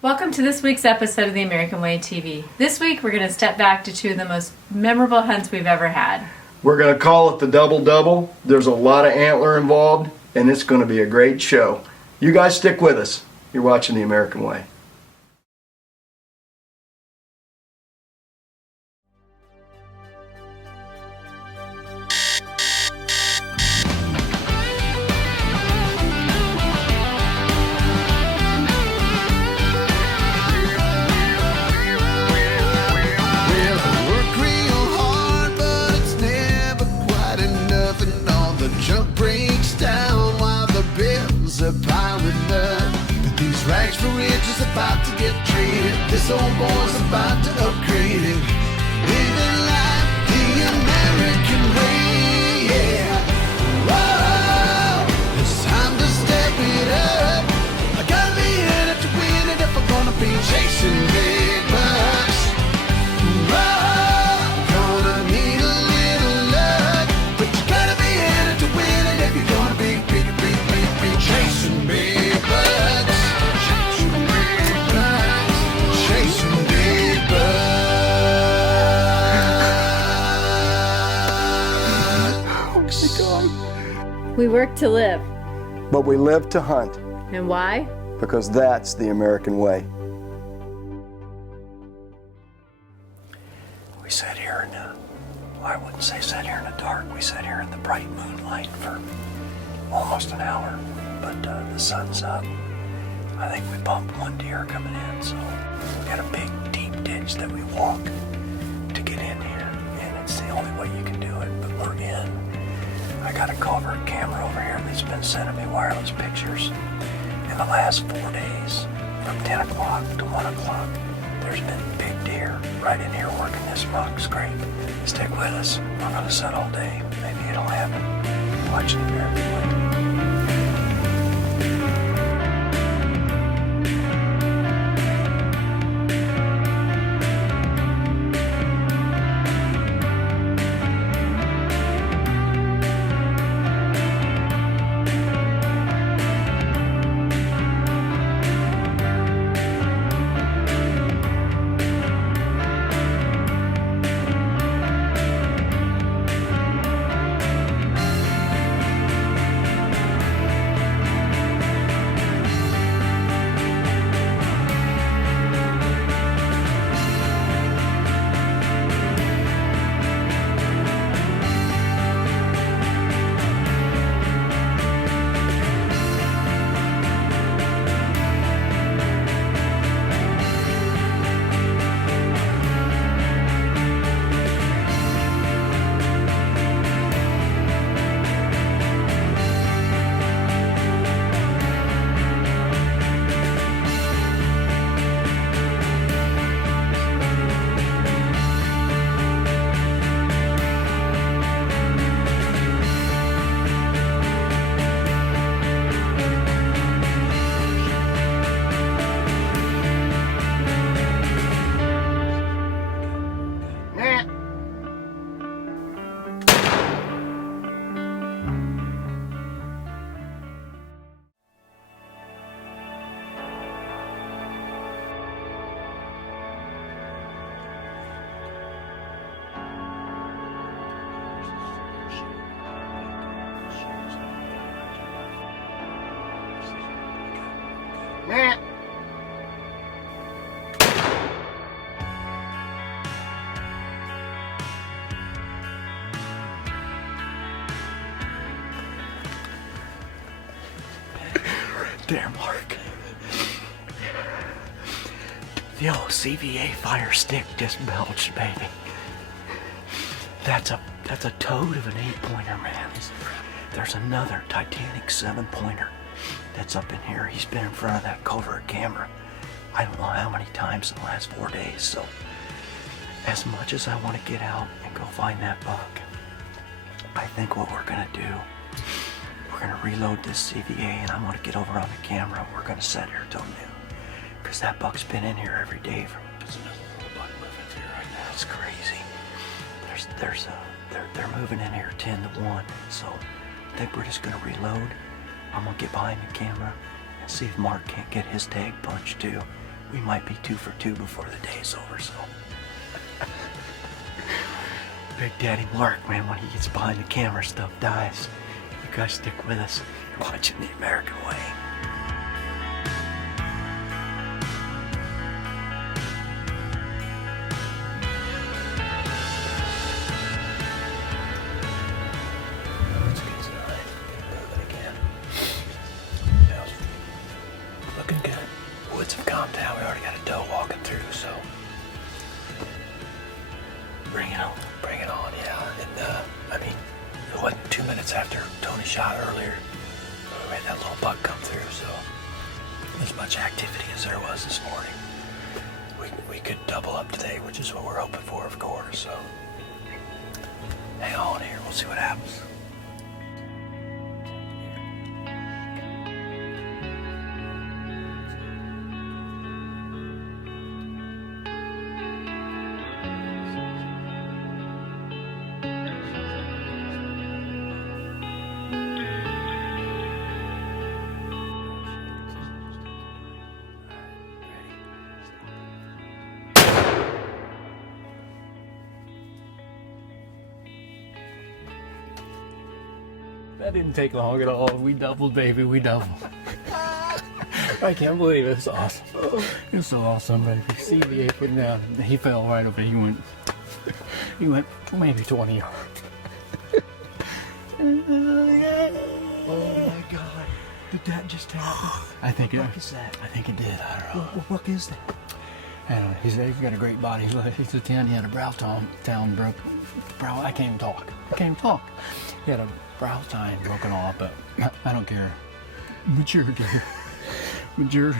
Welcome to this week's episode of the American Way TV. This week we're going to step back to two of the most memorable hunts we've ever had. We're going to call it the double-double. There's a lot of antler involved, and it's going to be a great show. You guys stick with us. You're watching the American Way. About to get traded. This old boy's about to upgrade it. Living life the American way, yeah. Whoa, it's time to step it up. I gotta be in it to win it if I'm gonna be chasing big bucks. Whoa, gonna need a little luck, but you gotta be in it to win it if you're gonna be chasing big bucks. We work to live. But we live to hunt. And why? Because that's the American way. We sat here in the, I wouldn't say sat here in the dark, we sat here in the bright moonlight for almost an hour, but the sun's up. I think we bumped one deer coming in, so we got a big deep ditch that we walk to get in here, and it's the only way you can do it, but we're in. I got a covert camera over here that's been sending me wireless pictures. In the last 4 days, from 10 o'clock to 1 o'clock, there's been big deer right in here working this rock scrape. Stick with us. We're going to set all day. Maybe it'll happen. Watch the American Way. Damn, Mark. The old CVA fire stick just belched, baby. That's a toad of an 8-pointer, man. There's another Titanic 7-pointer that's up in here. He's been in front of that covert camera I don't know how many times in the last 4 days. So as much as I want to get out and go find that buck, I think what we're gonna do, we're gonna reload this CVA and I'm gonna get over on the camera. We're gonna set here till noon, because that buck's been in here every day from. There's another little buck moving through right now. It's crazy. They're moving in here 10 to 1. So I think we're just gonna reload. I'm gonna get behind the camera and see if Mark can't get his tag punched too. we might be 2 for 2 before the day's over, so. Big Daddy Mark, man, when he gets behind the camera, stuff dies. You guys stick with us. You're watching The American Way. Let's get started. Move it again. Feels looking good. Woods have calmed down. We already got a doe walking through, so. Bring it on. Bring it on, yeah. And, I mean, it wasn't 2 minutes after Tony shot earlier. We had that little buck come through, so as much activity as there was this morning, we could double up today, which is what we're hoping for, of course, so hang on here. We'll see what happens. That didn't take long at all. We doubled, baby. We doubled. I can't believe it. It's awesome. It's so awesome, baby. See the apron down. He fell right over. He went maybe 20 yards. Oh my God. Did that just happen? I think what is that? I think it did. I don't know. What buck is that? I don't know. He's got a great body. He's a 10. He had a brow broke. I can't even talk. He had a brow tine broken off, but I don't care. Mature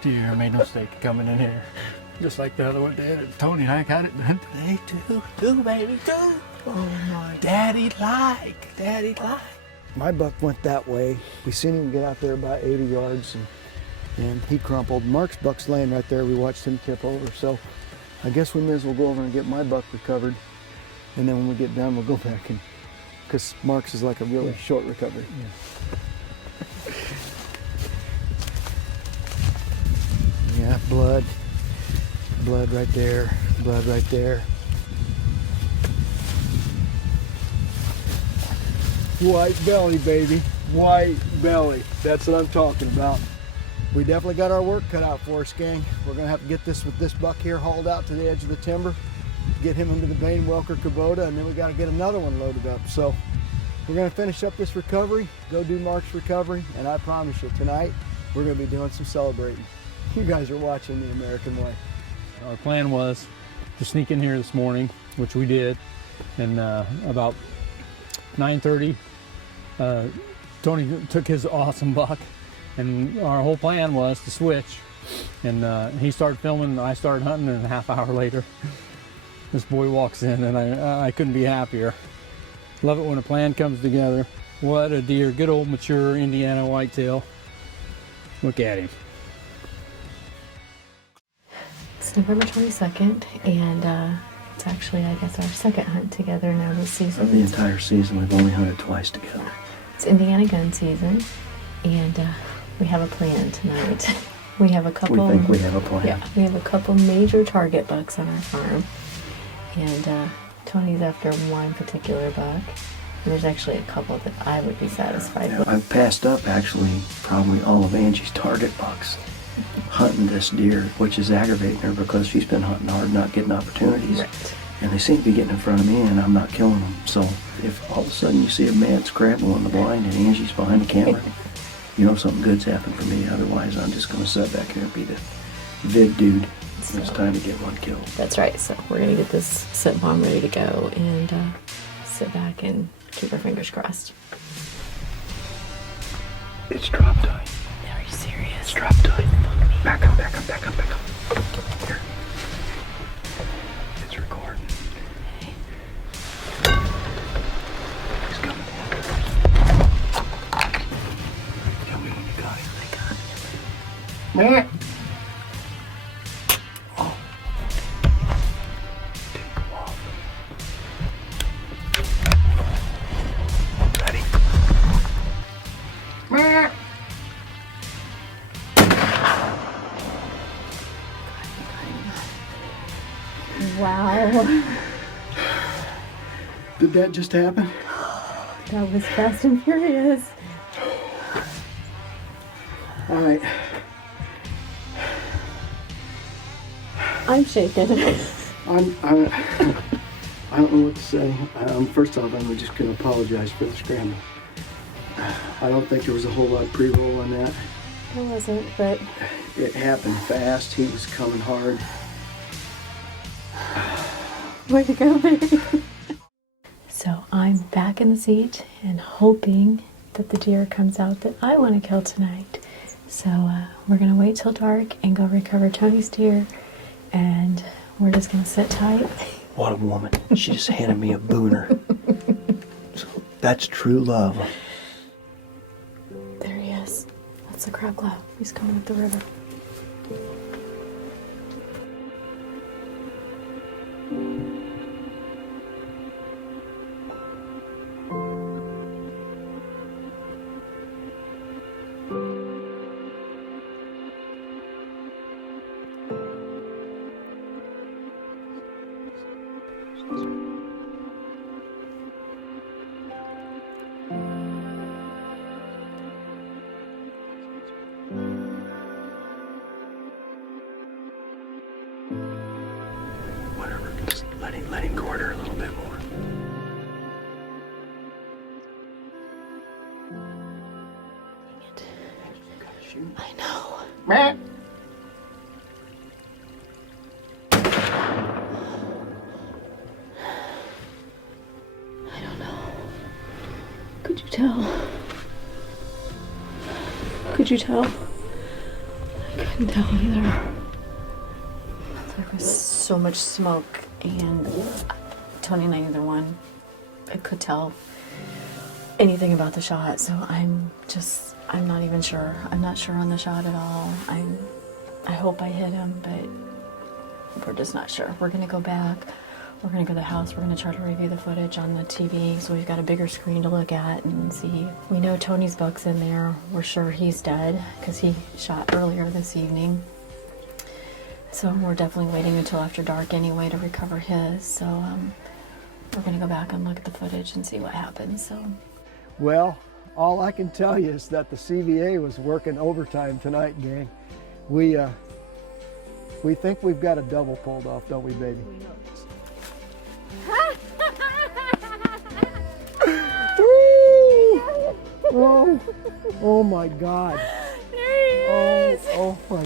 deer made no mistake coming in here. Just like the other one did. Tony and I got it done today too, baby, too. Oh my. Daddy like. My buck went that way. We seen him get out there about 80 yards and he crumpled. Mark's buck's laying right there. We watched him tip over. So I guess we may as well go over and get my buck recovered. And then when we get done, we'll go back and, because Mark's is like a really short recovery. Yeah, blood right there, blood right there. White belly, baby, white belly. That's what I'm talking about. We definitely got our work cut out for us, gang. We're gonna have to get this buck here hauled out to the edge of the timber, get him into the Bain Welker Kubota, and then we gotta get another one loaded up. So we're gonna finish up this recovery, go do Mark's recovery, and I promise you, tonight, we're gonna be doing some celebrating. You guys are watching The American Way. Our plan was to sneak in here this morning, which we did, and about 9:30, Tony took his awesome buck, and our whole plan was to switch. And he started filming, I started hunting, and a half hour later, this boy walks in, and I couldn't be happier. Love it when a plan comes together. What a deer, good old mature Indiana whitetail. Look at him. It's November 22nd, and it's actually, I guess, our second hunt together now this season. Of the entire season, we've only hunted twice together. It's Indiana gun season, and we have a plan tonight. We have a couple. We think we have a plan. Yeah, we have a couple major target bucks on our farm, and Tony's after one particular buck. And there's actually a couple that I would be satisfied with. I've passed up actually probably all of Angie's target bucks hunting this deer, which is aggravating her because she's been hunting hard, not getting opportunities. Right. And they seem to be getting in front of me, and I'm not killing them. So if all of a sudden you see a mad scrabble on the blind and Angie's behind the camera, you know something good's happened for me. Otherwise, I'm just going to sit back here and be the vid dude. So, it's time to get one killed. That's right. So we're going to get this sit bomb ready to go and sit back and keep our fingers crossed. It's drop time. Are you serious? It's drop time. Back up. Here. It's recording. He's coming down. Tell me when you got him. I got him. Oh. Didn't go off. Ready? Wow. Did that just happen? That was Fast and Furious. All right. I'm shaking. I don't know what to say. First off, I'm just going to apologize for the scramble. I don't think there was a whole lot of pre-roll on that. There wasn't, but It happened fast. He was coming hard. way to go, baby. So I'm back in the seat and hoping that the deer comes out that I want to kill tonight. So we're going to wait till dark and go recover Tony's deer, and we're just going to sit tight. What a woman. She just handed me a booner. So that's true love. There he is. That's the crab claw. He's coming up the river. Whatever. Just let him quarter a little bit more. I know. I don't know. Could you tell? Could you tell? I couldn't tell either. There was so much smoke, and Tony and I, neither one, I could tell anything about the shot, so I'm not even sure. I'm not sure on the shot at all. I hope I hit him, but we're just not sure. We're gonna go back. We're gonna go to the house. We're gonna try to review the footage on the TV, so we've got a bigger screen to look at and see. We know Tony's buck's in there. We're sure he's dead because he shot earlier this evening. So we're definitely waiting until after dark anyway to recover his. So we're gonna go back and look at the footage and see what happens. So. Well, all I can tell you is that the CVA was working overtime tonight, gang. We think we've got a double pulled off, don't we, baby? Woo! Oh my God! There he is. Oh my!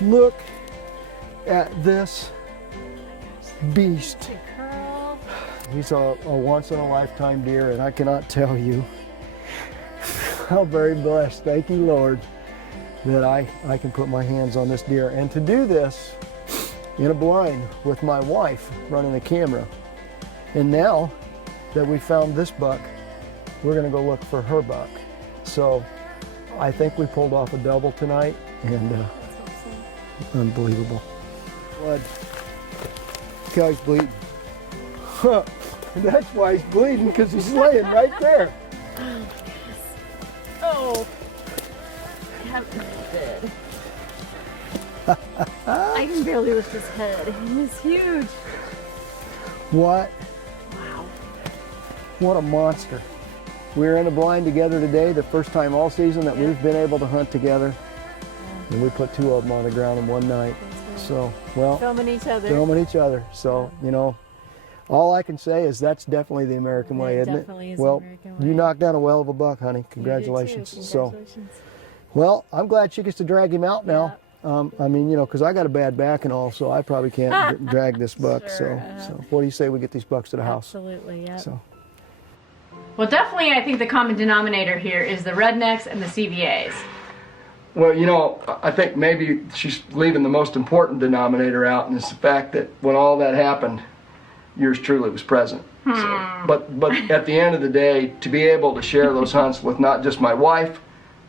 Look at this beast. He's a once-in-a-lifetime deer, and I cannot tell you how very blessed, thank you, Lord, that I can put my hands on this deer. And to do this in a blind with my wife running the camera. And now that we found this buck, we're gonna go look for her buck. So I think we pulled off a double tonight, and unbelievable. Blood. Look how he's bleeding. That's why he's bleeding, because he's laying right there. Oh, heaven forbid. I can barely lift his head. He's huge. What? Wow. What a monster. We're in a blind together today, the first time all season that we've been able to hunt together. And we put two of them on the ground in one night. So, well, Filming each other. filming each other. So, you know, all I can say is that's definitely the American way, isn't it? Definitely is the Well, American way. you knocked down a well of a buck, honey. Congratulations. So, well, I'm glad she gets to drag him out now. I mean, you know, because I got a bad back and all, so I probably can't drag this buck. Sure, So what do you say we get these bucks to the house? Absolutely, yeah. So. Well, definitely, I think the common denominator here is the rednecks and the CVAs. Well, you know, I think maybe she's leaving the most important denominator out, and it's the fact that when all that happened, yours truly was present. So, but at the end of the day, to be able to share those hunts with not just my wife,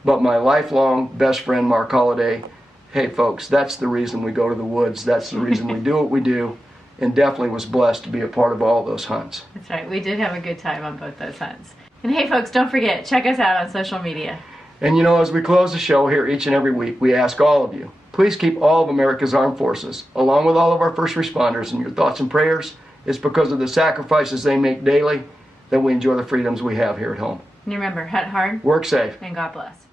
but my lifelong best friend, Mark Holliday, hey folks, that's the reason we go to the woods. That's the reason we do what we do, and definitely was blessed to be a part of all those hunts. That's right. We did have a good time on both those hunts. And hey, folks, don't forget, check us out on social media. And you know, as we close the show here each and every week, we ask all of you, Please keep all of America's armed forces, along with all of our first responders, in your thoughts and prayers. It's because of the sacrifices they make daily that we enjoy the freedoms we have here at home. And remember, head hard Work safe. and God bless.